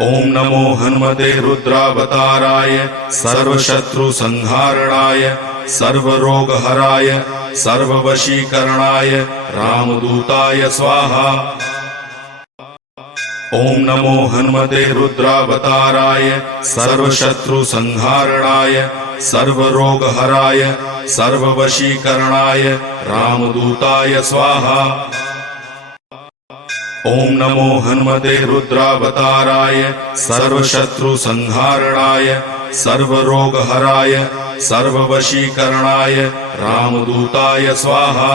ओम नमो हनुमते रुद्रावताराय सर्वशत्रुसंहारणाय सर्वरोगहराय सर्ववशीकरणाय रामदूताय स्वाहा। ओम नमो हनुमते रुद्रावताराय सर्वशत्रुसंहारणाय सर्वरोगहराय सर्ववशीकरणाय रामदूताय स्वाहा। ओम नमो हनुमते रुद्रावताराय सर्वशत्रुसंहारणाय सर्वरोगहराय सर्ववशीकरणाय रामदूताय स्वाहा।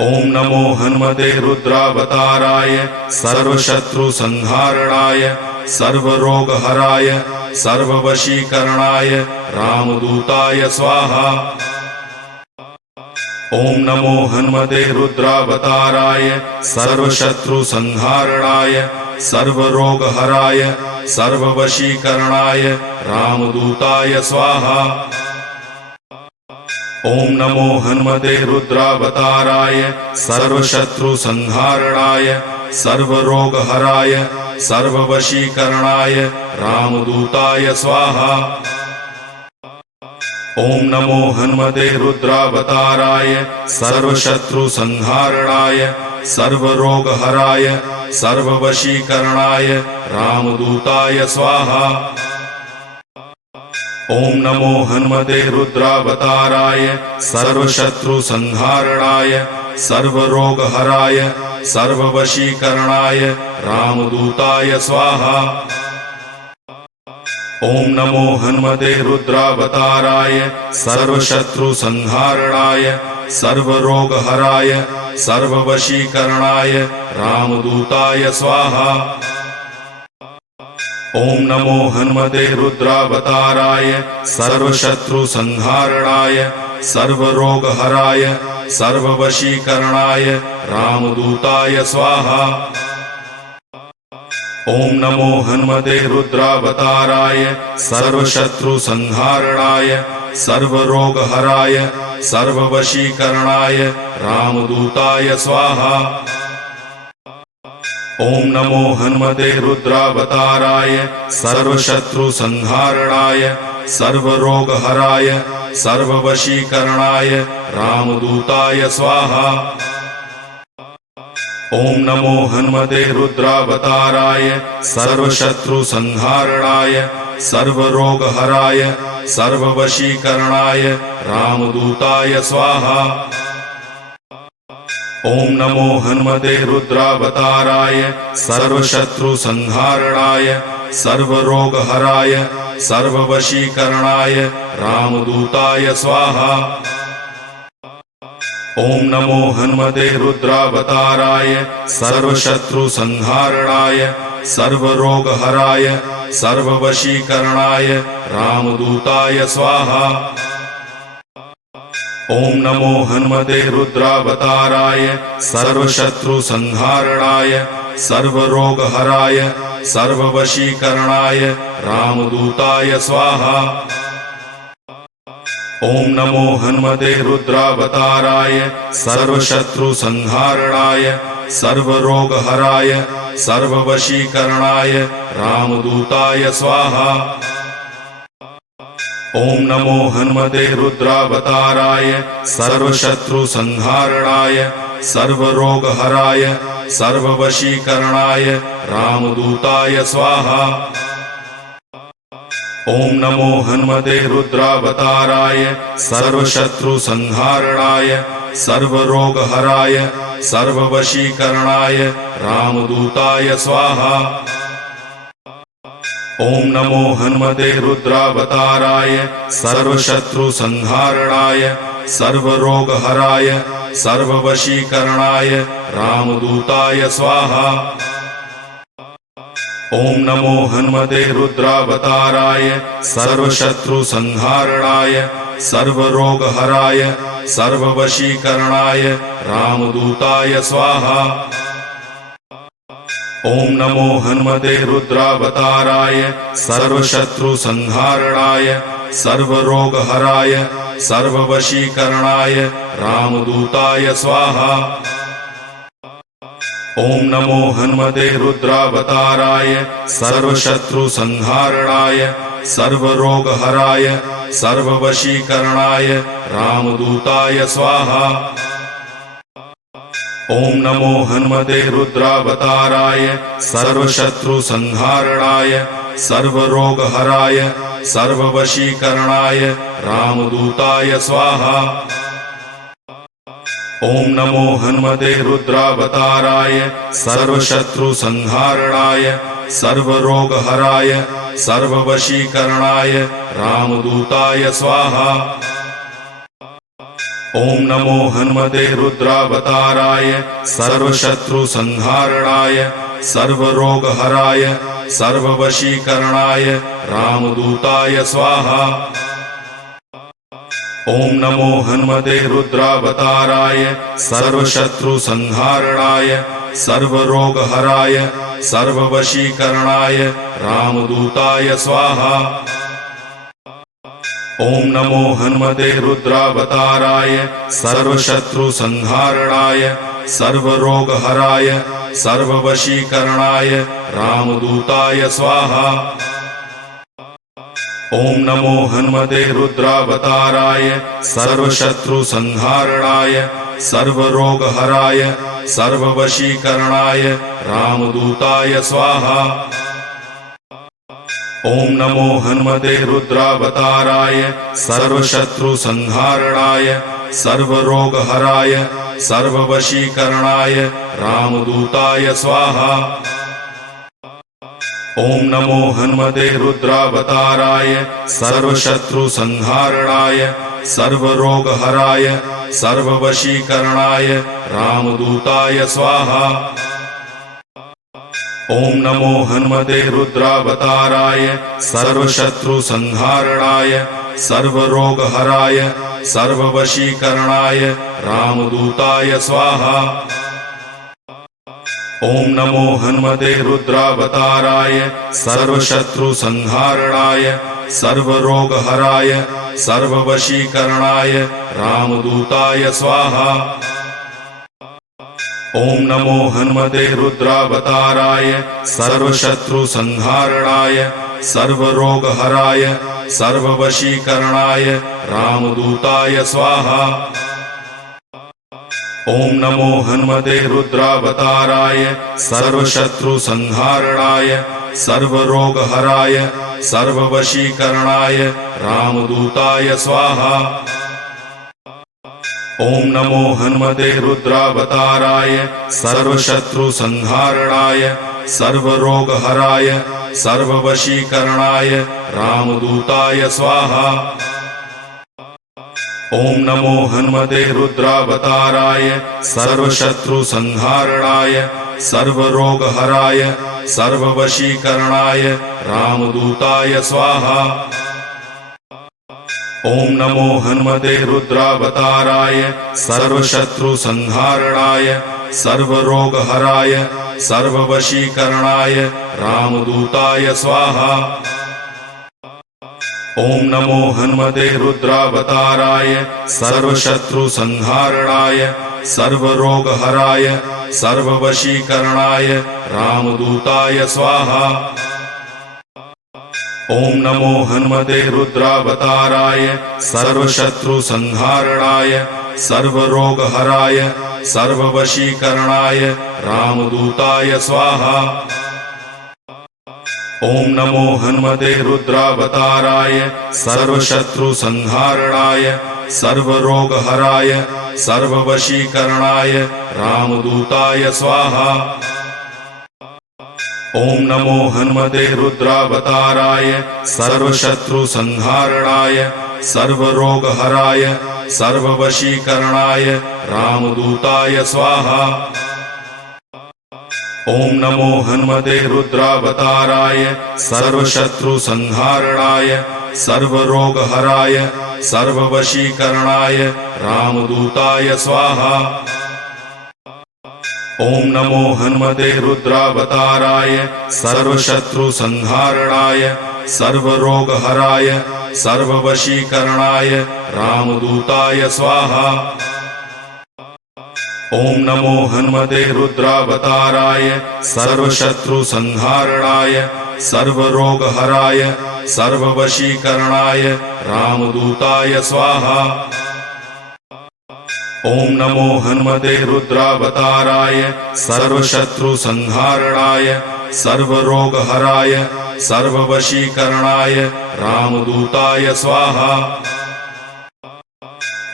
ओम नमो हनुमते रुद्रावताराय सर्वशत्रुसंहारणाय सर्वरोगहराय सर्ववशीकरणाय रामदूताय स्वाहा। ओम नमो हनुमते रुद्रावताराय सर्वशत्रुसंहारणाय सर्वरोगहराय सर्ववशीकरणाय रामदूताय स्वाहा। ओम नमो हनुमते रुद्रावताराय सर्वशत्रुसंहारणाय सर्वरोगहराय सर्ववशीकरणाय रामदूताय स्वाहा। ओम नमो हनुमते रुद्रावताराय सर्वशत्रुसंहारणाय सर्वरोगहराय सर्ववशीकरणाय रामदूताय स्वाहा। ओम नमो हनुमते रुद्रावताराय सर्वशत्रुसंहारणाय सर्वरोगहराय सर्ववशीकरणाय रामदूताय स्वाहा। ओम नमो हनुमते रुद्रावताराय सर्वशत्रुसंहारणाय सर्वरोगहराय सर्ववशीकरणाय रामदूताय स्वाहा। ओम नमो हनुमते रुद्रावताराय सर्वशत्रुसंहारणाय सर्वरोगहराय सर्ववशीकरणाय रामदूताय स्वाहा। ओम नमो हनुमते रुद्रावताराय सर्वशत्रुसंहारणाय सर्वरोगहराय सर्ववशीकरणाय रामदूताय स्वाहा। ओम नमो हनुमते रुद्रावताराय सर्वशत्रुसंहारणाय सर्वरोगहराय सर्ववशीकरणाय रामदूताय स्वाहा। ओम नमो हनुमते रुद्रावताराय सर्वशत्रुसंहारणाय सर्वरोगहराय सर्ववशीकरणाय रामदूताय स्वाहा। ओम नमो हनुमते रुद्रावताराय सर्वशत्रुसंहारणाय सर्वरोगहराय सर्ववशीकरणाय रामदूताय स्वाहा। ओम नमो हनुमते रुद्रावताराय सर्वशत्रुसंहारणाय सर्वरोगहराय सर्ववशीकरणाय रामदूताय स्वाहा। ओम नमो हनुमते रुद्रावताराय सर्वशत्रुसंहारणाय सर्वरोगहराय सर्ववशीकरणाय रामदूताय स्वाहा। ओम नमो हनुमते रुद्रावताराय सर्वशत्रुसंहारणाय सर्वरोगहराय सर्ववशीकरणाय रामदूताय स्वाहा। ओम नमो हनुमते रुद्रावताराय सर्वशत्रुसंहारणाय सर्वरोगहराय सर्ववशीकरणाय रामदूताय स्वाहा। ओम नमो हनुमते रुद्रावताराय सर्वशत्रुसंहारणाय सर्वरोगहराय सर्ववशीकरणाय रामदूताय स्वाहा। ओम नमो हनुमते रुद्रावताराय सर्वशत्रुसंहारणाय सर्वरोगहराय सर्ववशीकरणाय रामदूताय स्वाहा। ओम नमो हनुमते रुद्रावताराय सर्वशत्रुसंहारणाय सर्वरोगहराय सर्ववशीकरणाय रामदूताय स्वाहा। ओम नमो हनुमते रुद्रावताराय सर्वशत्रुसंहारणाय सर्वरोगहराय सर्ववशीकरणाय रामदूताय स्वाहा। ओम नमो हनुमते रुद्रावताराय सर्वशत्रुसंहारणाय सर्वरोगहराय सर्ववशीकरणाय रामदूताय स्वाहा। ओम नमो हनुमते रुद्रावताराय सर्वशत्रुसंहारणाय सर्वरोगहराय सर्ववशीकरणाय रामदूताय स्वाहा। ओम नमो हनुमते रुद्रावताराय सर्वशत्रुसंहारणाय सर्वरोगहराय सर्ववशीकरणाय रामदूताय स्वाहा। ओम नमो हनुमते रुद्रावताराय सर्वशत्रुसंहारणाय सर्वरोगहराय सर्ववशीकरणाय रामदूताय स्वाहा। ओम नमो हनुमते रुद्रावताराय सर्वशत्रुसंहारणाय सर्वरोगहराय सर्ववशीकरणाय रामदूताय स्वाहा। ओम नमो हनुमते रुद्रावताराय सर्वशत्रुसंहारणाय सर्वरोगहराय सर्ववशीकरणाय रामदूताय स्वाहा। ओम नमो हनुमते रुद्रावताराय सर्वशत्रुसंहारणाय सर्वरोगहराय सर्ववशीकरणाय रामदूताय स्वाहा। ओम नमो हनुमते रुद्रावताराय सर्वशत्रुसंहारणाय सर्वरोगहराय सर्ववशीकरणाय रामदूताय स्वाहा। ओम नमो हनुमते रुद्रावताराय सर्वशत्रुसंहारणाय सर्वरोगहराय सर्ववशीकरणाय रामदूताय स्वाहा। ओम नमो हनुमते रुद्रावताराय सर्वशत्रुसंहारणाय सर्वरोगहराय सर्ववशीकरणाय रामदूताय स्वाहा। ओम नमो हनुमते रुद्रावताराय सर्वशत्रुसंहारणाय सर्वरोगहराय सर्ववशीकरणाय रामदूताय स्वाहा। ओम नमो हनुमते रुद्रावताराय सर्वशत्रुसंहारणाय सर्वरोगहराय सर्ववशीकरणाय रामदूताय स्वाहा। ओम नमो हनुमते रुद्रावताराय सर्वशत्रुसंहारणाय सर्वरोगहराय सर्ववशीकरणाय रामदूताय स्वाहा। ओम नमो हनुमते रुद्रावताराय सर्वशत्रुसंहारणाय सर्वरोगहराय सर्ववशीकरणाय रामदूताय स्वाहा। ओम नमो हनुमते रुद्रावताराय सर्वशत्रुसंहारणाय सर्वरोगहराय सर्ववशीकरणाय रामदूताय स्वाहा। ओम नमो हनुमते रुद्रावताराय सर्वशत्रुसंहारणाय सर्वरोगहराय सर्ववशीकरणाय रामदूताय स्वाहा। ओम नमो हनुमते रुद्रावताराय सर्वशत्रुसंहारणाय सर्वरोगहराय सर्ववशीकरणाय रामदूताय स्वाहा। ओम नमो हनुमते रुद्रावताराय सर्वशत्रुसंहारणाय सर्वरोगहराय सर्ववशीकरणाय रामदूताय स्वाहा। ओम नमो हनुमते रुद्रावताराय सर्वशत्रुसंहारणाय सर्वरोगहराय सर्ववशीकरणाय रामदूताय स्वाहा। ओम नमो हनुमते रुद्रावताराय सर्वशत्रुसंहारणाय सर्वरोगहराय सर्ववशीकरणाय रामदूताय स्वाहा। ओम नमो हनुमते रुद्रावताराय सर्वशत्रुसंहारणाय सर्वरोगहराय सर्ववशीकरणाय रामदूताय स्वाहा। ओम नमो हनुमते रुद्रावताराय सर्वशत्रुसंहारणाय सर्वरोगहराय सर्ववशीकरणाय रामदूताय स्वाहा। ओम नमो हनुमते रुद्रावताराय सर्वशत्रुसंहारणाय सर्वरोगहराय सर्ववशीकरणाय रामदूताय स्वाहा। ओम नमो हनुमते रुद्रावताराय सर्वशत्रुसंहारणाय सर्वरोगहराय सर्ववशीकरणाय रामदूताय स्वाहा।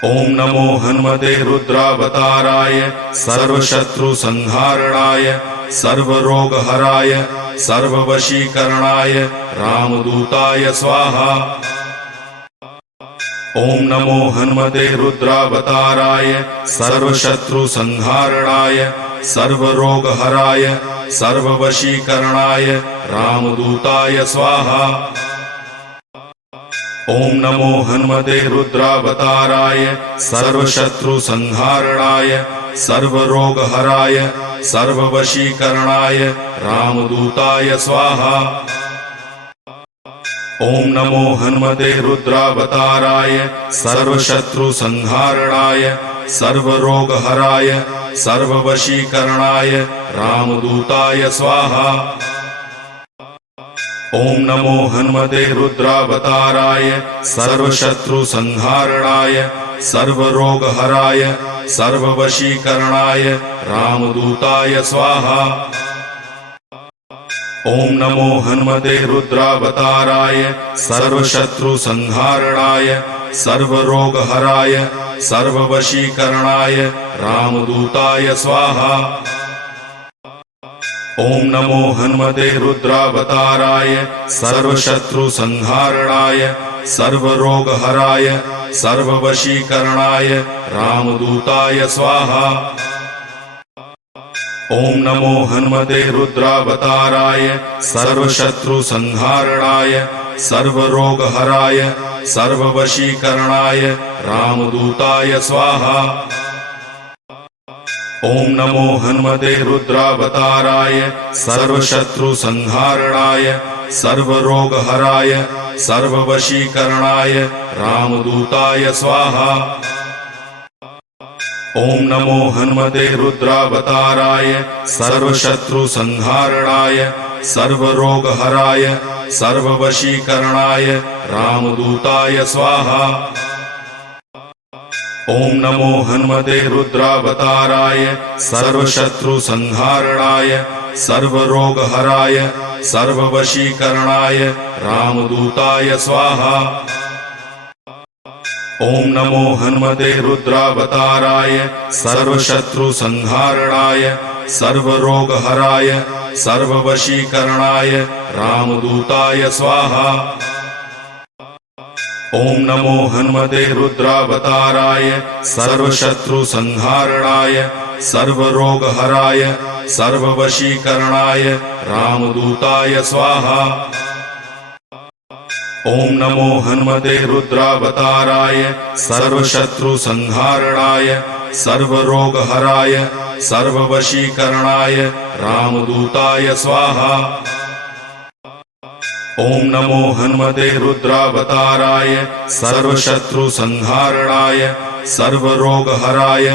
ओम नमो हनुमते रुद्रावताराय सर्वशत्रुसंहारणाय सर्वरोगहराय सर्ववशीकरणाय रामदूताय स्वाहा। ओम नमो हनुमते रुद्रावताराय सर्वशत्रुसंहारणाय सर्वरोगहराय सर्ववशीकरणाय रामदूताय स्वाहा। ओम नमो हनुमते रुद्रावताराय सर्वशत्रुसंहारणाय सर्वरोगहराय सर्ववशीकरणाय रामदूताय स्वाहा। ओम नमो हनुमते रुद्रावताराय सर्वशत्रुसंहारणाय सर्वरोगहराय सर्ववशीकरणाय रामदूताय स्वाहा। ओम नमो हनुमते रुद्रावताराय सर्वशत्रुसंहारणाय सर्वरोगहराय सर्ववशीकरणाय रामदूताय स्वाहा। ओम नमो हनुमते रुद्रावताराय सर्वशत्रुसंहारणाय सर्वरोगहराय सर्ववशीकरणाय रामदूताय स्वाहा। ओम नमो हनुमते रुद्रावताराय सर्वशत्रुसंहारणाय सर्वरोगहराय सर्ववशीकरणाय रामदूताय स्वाहा। ओम नमो हनुमते रुद्रावताराय सर्वशत्रुसंहारणाय सर्वरोगहराय सर्ववशीकरणाय रामदूताय स्वाहा। ओम नमो हनुमते रुद्रावताराय सर्वशत्रुसंहारणाय सर्वरोगहराय सर्ववशीकरणाय रामदूताय स्वाहा। ओम नमो हनुमते रुद्रावताराय सर्वशत्रुसंहारणाय सर्वरोगहराय सर्ववशीकरणाय रामदूताय स्वाहा। ओम नमो हनुमते रुद्रावताराय सर्वशत्रुसंहारणाय सर्वरोगहराय सर्ववशीकरणाय रामदूताय स्वाहा। ओम नमो हनुमते रुद्रावताराय सर्वशत्रुसंहारणाय सर्वरोगहराय सर्ववशीकरणाय रामदूताय स्वाहा। ओम नमो हनुमते रुद्रावताराय सर्वशत्रुसंहारणाय सर्वरोगहराय सर्ववशीकरणाय रामदूताय स्वाहा। ओम नमो हनुमते रुद्रावताराय सर्वशत्रुसंहारणाय सर्वरोगहराय सर्ववशीकरणाय रामदूताय स्वाहा। ओम नमो हनुमते रुद्रावताराय सर्वशत्रुसंहारणाय सर्वरोगहराय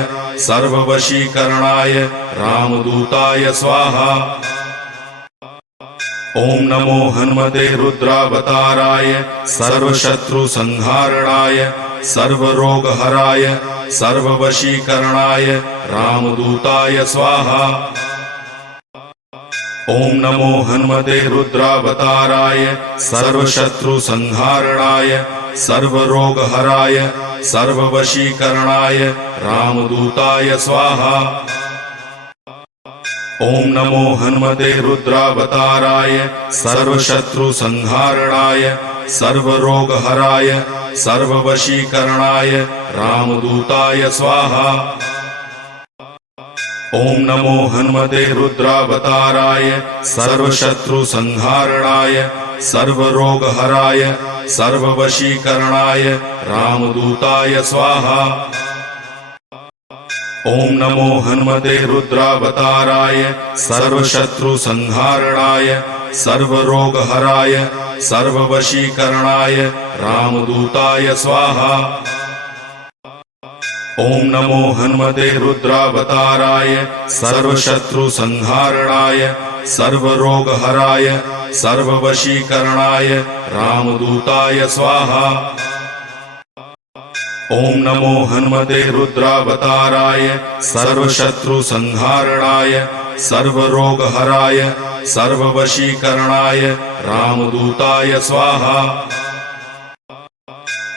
सर्ववशीकरणाय रामदूताय स्वाहा। ओम नमो हनुमते रुद्रावताराय सर्वशत्रुसंहारणाय सर्वरोगहराय सर्ववशीकरणाय रामदूताय स्वाहा। ओम नमो हनुमते रुद्रावताराय सर्वशत्रुसंहारणाय सर्वरोगहराय सर्ववशीकरणाय रामदूताय स्वाहा। ओम नमो हनुमते रुद्रावताराय सर्वशत्रुसंहारणाय सर्वरोगहराय सर्ववशीकरणाय रामदूताय स्वाहा। ओम नमो हनुमते रुद्रावताराय सर्वशत्रुसंहारणाय सर्वरोगहराय सर्ववशीकरणाय रामदूताय स्वाहा। ओम नमो हनुमते रुद्रावताराय सर्वशत्रुसंहारणाय सर्वरोगहराय सर्ववशीकरणाय रामदूताय स्वाहा। ओम नमो हनुमते रुद्रावताराय सर्वशत्रुसंहारणाय सर्वरोगहराय सर्ववशीकरणाय रामदूताय स्वाहा। ओम नमो हनुमते रुद्रावताराय सर्वशत्रुसंहारणाय सर्वरोगहराय सर्ववशीकरणाय रामदूताय स्वाहा।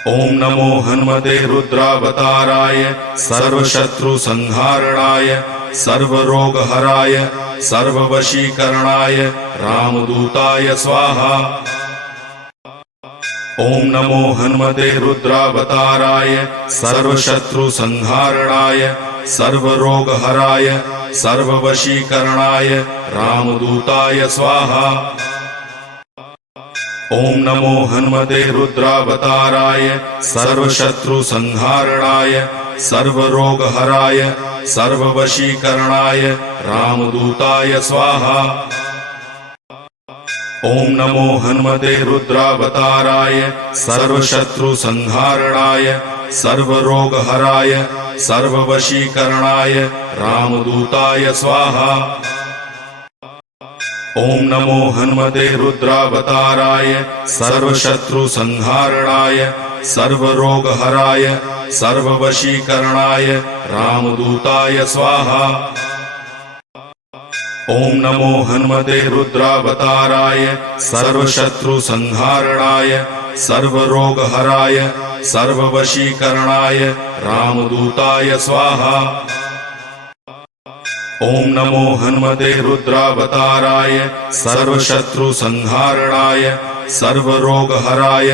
ओम नमो हनुमते रुद्रावताराय सर्वशत्रुसंहारणाय सर्वरोगहराय सर्ववशीकरणाय रामदूताय स्वाहा। ओम नमो हनुमते रुद्रावताराय सर्वशत्रुसंहारणाय सर्वरोगहराय सर्ववशीकरणाय रामदूताय स्वाहा। ओम नमो हनुमते रुद्रावताराय सर्वशत्रुसंहारणाय सर्वरोगहराय सर्ववशीकरणाय रामदूताय स्वाहा। ओम नमो हनुमते रुद्रावताराय सर्वशत्रुसंहारणाय सर्वरोगहराय सर्ववशीकरणाय रामदूताय स्वाहा। ओम नमो हनुमते रुद्रावताराय सर्वशत्रुसंहारणाय सर्वरोगहराय सर्ववशीकरणाय रामदूताय स्वाहा। ओम नमो हनुमते रुद्रावताराय सर्वशत्रुसंहारणाय सर्वरोगहराय सर्ववशीकरणाय रामदूताय स्वाहा। ओम नमो हनुमते रुद्रावताराय सर्वशत्रुसंहारणाय सर्वरोगहराय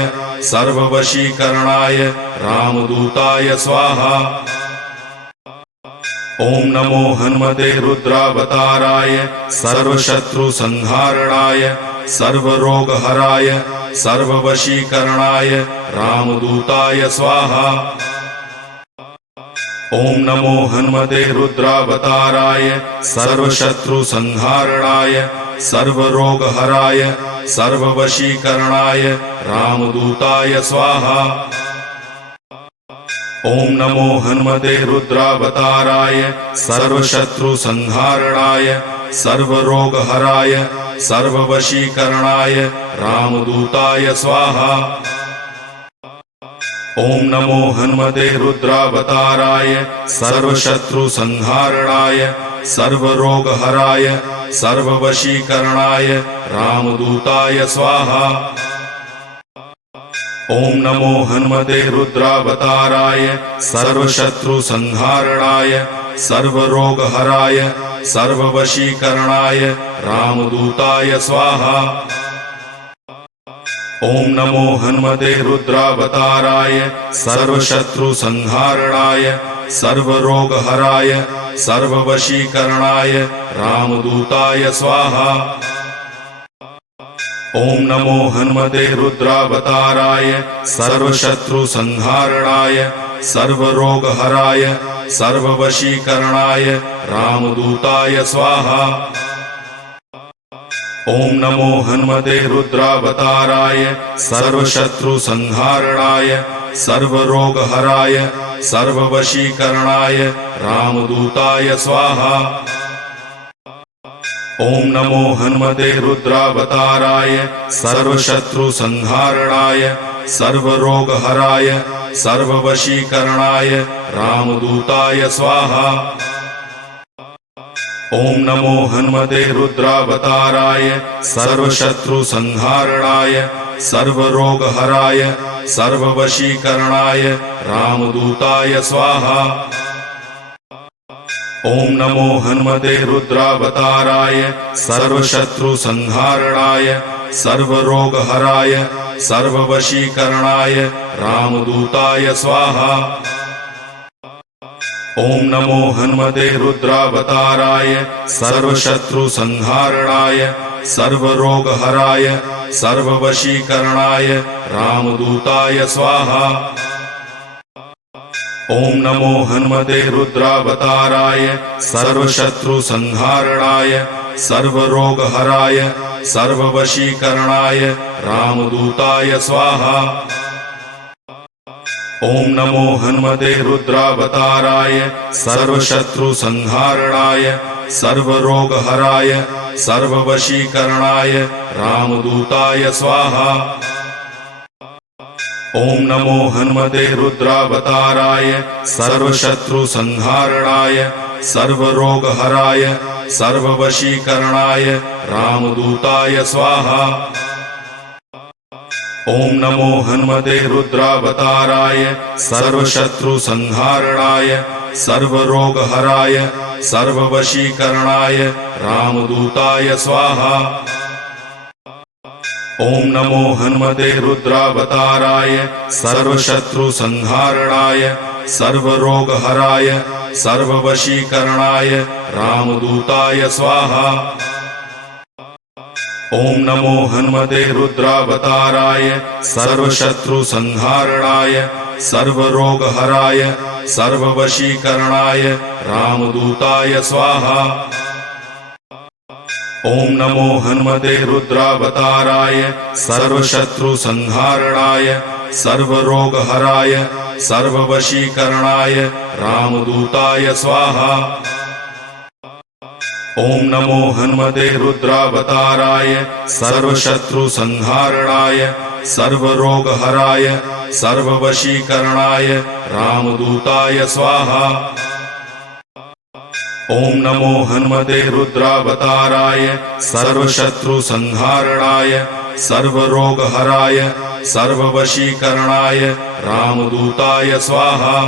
सर्ववशीकरणाय रामदूताय स्वाहा। ओम नमो हनुमते रुद्रावताराय सर्वशत्रुसंहारणाय सर्वरोगहराय सर्ववशीकरणाय रामदूताय स्वाहा। ओम नमो हनुमते रुद्रावताराय सर्वशत्रुसंहारणाय सर्वरोगहराय सर्ववशीकरणाय रामदूताय स्वाहा। ओम नमो हनुमते रुद्रावताराय सर्वशत्रुसंहारणाय सर्वरोगहराय सर्ववशीकरणाय रामदूताय स्वाहा। ओम नमो हनुमते रुद्रावताराय सर्वशत्रुसंहारणाय सर्वरोगहराय सर्ववशीकरणाय रामदूताय स्वाहा। ओम नमो हनुमते रुद्रावताराय सर्वशत्रुसंहारणाय सर्वरोगहराय सर्ववशीकरणाय रामदूताय स्वाहा। ओम नमो हनुमते रुद्रावताराय सर्वशत्रुसंहारणाय सर्वरोगहराय सर्ववशीकरणाय रामदूताय स्वाहा। ओम नमो हनुमते रुद्रावताराय सर्वशत्रुसंहारणाय सर्वरोगहराय सर्ववशीकरणाय रामदूताय स्वाहा। ओम नमो हनुमते रुद्रावताराय सर्वशत्रुसंहारणाय सर्वरोगहराय सर्ववशीकरणाय रामदूताय स्वाहा। ओम नमो हनुमते रुद्रावताराय सर्वशत्रुसंहारणाय सर्वरोगहराय सर्ववशीकरणाय रामदूताय स्वाहा। ओम नमो हनुमते रुद्रावताराय सर्वशत्रुसंहारणाय सर्वरोगहराय सर्ववशीकरणाय रामदूताय स्वाहा। ओम नमो हनुमते रुद्रावताराय सर्वशत्रुसंहारणाय सर्वरोगहराय सर्ववशीकरणाय रामदूताय स्वाहा। ओम नमो हनुमते रुद्रावताराय सर्वशत्रुसंहारणाय सर्वरोगहराय सर्ववशीकरणाय रामदूताय स्वाहा। ओम नमो हनुमते रुद्रावताराय सर्वशत्रुसंहारणाय सर्वरोगहराय सर्ववशीकरणाय रामदूताय स्वाहा। ओम नमो हनुमते रुद्रावताराय सर्वशत्रुसंहारणाय सर्वरोगहराय सर्ववशीकरणाय रामदूताय स्वाहा। ओम नमो हनुमते रुद्रावताराय सर्वशत्रुसंहारणाय सर्वरोगहराय सर्ववशीकरणाय रामदूताय स्वाहा। ओम नमो हनुमते रुद्रावताराय सर्वशत्रुसंहारणाय सर्वरोगहराय सर्ववशीकरणाय रामदूताय स्वाहा। ओम नमो हनुमते रुद्रावताराय सर्वशत्रुसंहारणाय सर्वरोगहराय सर्ववशीकरणाय रामदूताय स्वाहा। ओम नमो हनुमते रुद्रावताराय सर्वशत्रुसंहारणाय सर्वरोगहराय सर्ववशीकरणाय रामदूताय स्वाहा। ओम नमो हनुमते रुद्रावताराय सर्वशत्रुसंहारणाय सर्वरोगहराय सर्ववशीकरणाय रामदूताय स्वाहा। ओम नमो हनुमते रुद्रावताराय सर्वशत्रुसंहारणाय सर्वरोगहराय सर्ववशीकरणाय रामदूताय स्वाहा। ओम नमो हनुमते रुद्रावताराय सर्वशत्रुसंहारणाय सर्वरोगहराय सर्ववशीकरणाय रामदूताय स्वाहा।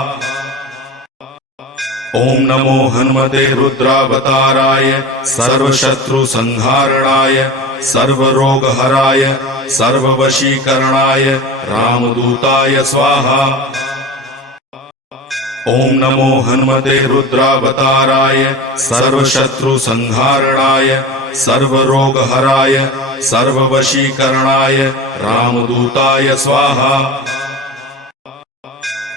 ओम नमो हनुमते रुद्रावताराय सर्वशत्रुसंहारणाय सर्वरोगहराय सर्ववशीकरणाय रामदूताय स्वाहा। ओम नमो हनुमते रुद्रावताराय सर्वशत्रुसंहारणाय सर्वरोगहराय सर्ववशीकरणाय रामदूताय स्वाहा।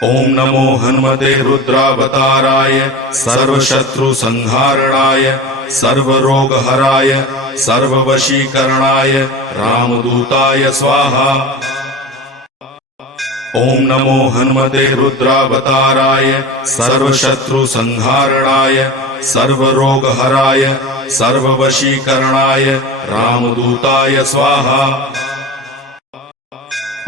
ओम नमो हनुमते रुद्रावताराय सर्वशत्रुसंहारणाय सर्वरोगहराय सर्ववशीकरणाय रामदूताय स्वाहा। ओम नमो हनुमते रुद्रावताराय सर्वशत्रुसंहारणाय सर्वरोगहराय सर्ववशीकरणाय रामदूताय स्वाहा।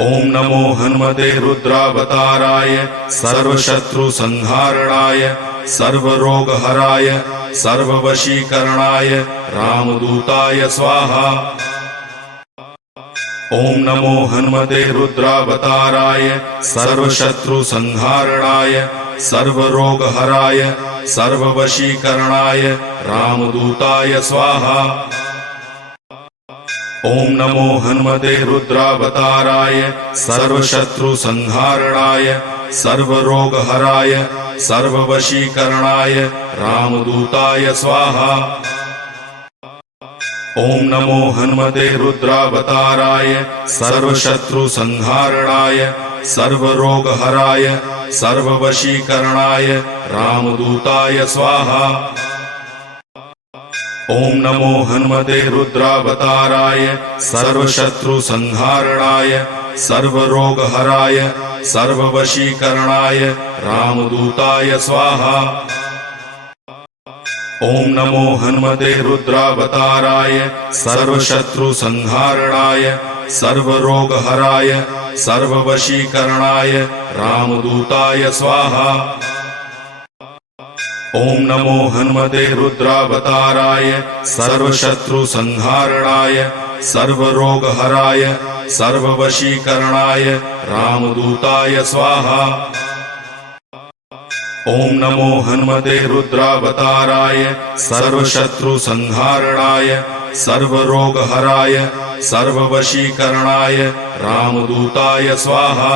ओम नमो हनुमते रुद्रावताराय सर्वशत्रुसंहारणाय सर्वरोगहराय सर्ववशीकरणाय रामदूताय स्वाहा। ओम नमो हनुमते रुद्रावताराय सर्वशत्रुसंहारणाय सर्वरोगहराय सर्ववशीकरणाय रामदूताय स्वाहा। ओम नमो हनुमते रुद्रावताराय सर्वशत्रुसंहारणाय सर्वरोगहराय सर्ववशीकरणाय रामदूताय स्वाहा। ओम नमो हनुमते रुद्रावताराय सर्वशत्रुसंहारणाय सर्वरोगहराय सर्ववशीकरणाय रामदूताय स्वाहा। ओम नमो हनुमते रुद्रावताराय सर्वशत्रुसंहारणाय सर्वरोगहराय सर्ववशीकरणाय रामदूताय स्वाहा। ओम नमो हनुमते रुद्रावताराय सर्वशत्रुसंहारणाय सर्वरोगहराय सर्ववशीकरणाय रामदूताय स्वाहा। ओम नमो हनुमते रुद्रावताराय सर्वशत्रुसंहारणाय सर्वरोगहराय सर्ववशीकरणाय रामदूताय स्वाहा। ओम नमो हनुमते रुद्रावताराय सर्वशत्रुसंहारणाय सर्वरोगहराय सर्ववशीकरणाय रामदूताय स्वाहा।